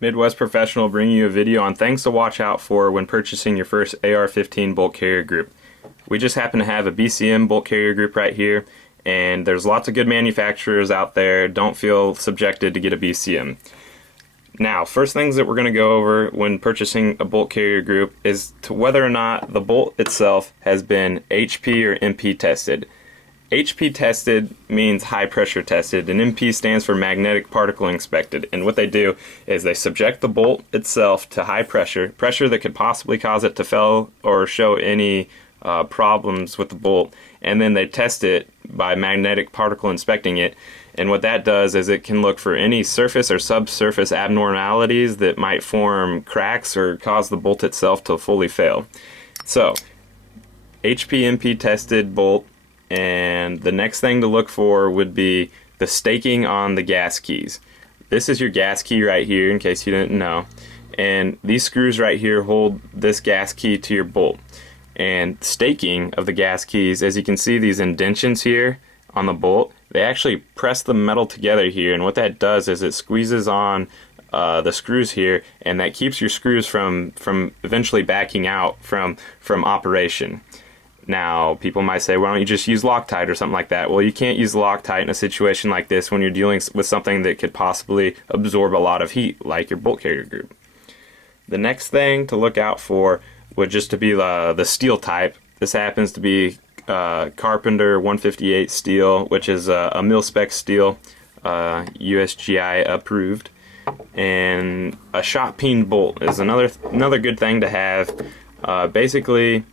Midwest Professional bringing you a video on things to watch out for when purchasing your first AR15 bolt carrier group. We just happen to have a BCM bolt carrier group right here, and there's lots of good manufacturers out there. Don't feel subjected to get a BCM. Now, first things that we're going to go over when purchasing a bolt carrier group is to whether or not the bolt itself has been HP or MP tested. HP tested means high pressure tested, and MP stands for magnetic particle inspected. And what they do is they subject the bolt itself to high pressure that could possibly cause it to fail or show any problems with the bolt, and then they test it by magnetic particle inspecting it. And what that does is it can look for any surface or subsurface abnormalities that might form cracks or cause the bolt itself to fully fail. So, HP MP tested bolt. And the next thing to look for would be the staking on the gas keys. This is your gas key right here, in case you didn't know. And these screws right here hold this gas key to your bolt. And staking of the gas keys, as you can see these indentions here on the bolt, they actually press the metal together here. And what that does is it squeezes on the screws here, and that keeps your screws from eventually backing out from operation. Now, people might say, why don't you just use Loctite or something like that? Well, you can't use Loctite in a situation like this when you're dealing with something that could possibly absorb a lot of heat, like your bolt carrier group. The next thing to look out for would just to be the steel type. This happens to be Carpenter 158 steel, which is a mil-spec steel, USGI approved. And a shot peen bolt is another good thing to have. Basically,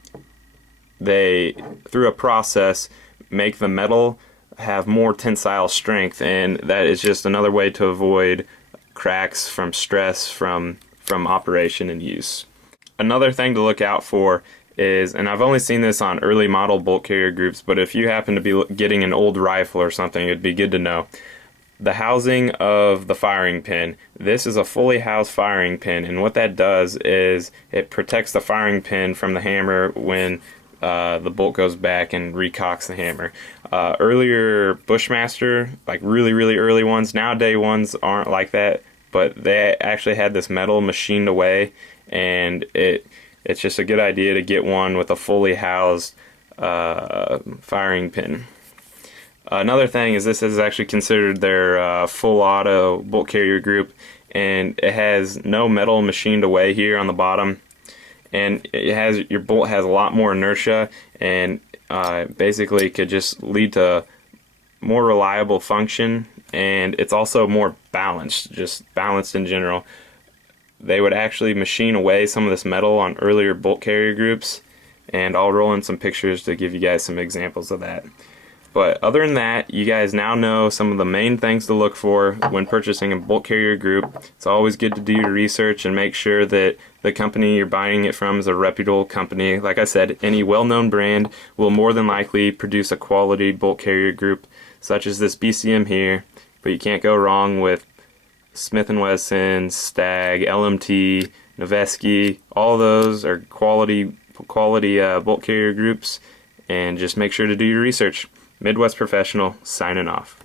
they, through a process, make the metal have more tensile strength, and that is just another way to avoid cracks from stress from operation and use. Another thing to look out for is, and I've only seen this on early model bolt carrier groups, but if you happen to be getting an old rifle or something, it'd be good to know. The housing of the firing pin. This is a fully housed firing pin, and what that does is it protects the firing pin from the hammer when the bolt goes back and recocks the hammer. Earlier Bushmaster, like really early ones, nowadays ones aren't like that, but they actually had this metal machined away, and it's just a good idea to get one with a fully housed firing pin. Another thing is this is actually considered their full auto bolt carrier group, and it has no metal machined away here on the bottom. And your bolt has a lot more inertia, and basically could just lead to more reliable function, and it's also more balanced, just balanced in general. They would actually machine away some of this metal on earlier bolt carrier groups, and I'll roll in some pictures to give you guys some examples of that. But other than that, you guys now know some of the main things to look for when purchasing a bolt carrier group. It's always good to do your research and make sure that the company you're buying it from is a reputable company. Like I said, any well-known brand will more than likely produce a quality bolt carrier group, such as this BCM here. But you can't go wrong with Smith & Wesson, Stag, LMT, Noveski. All those are quality bolt carrier groups, and just make sure to do your research. Midwest Professional, signing off.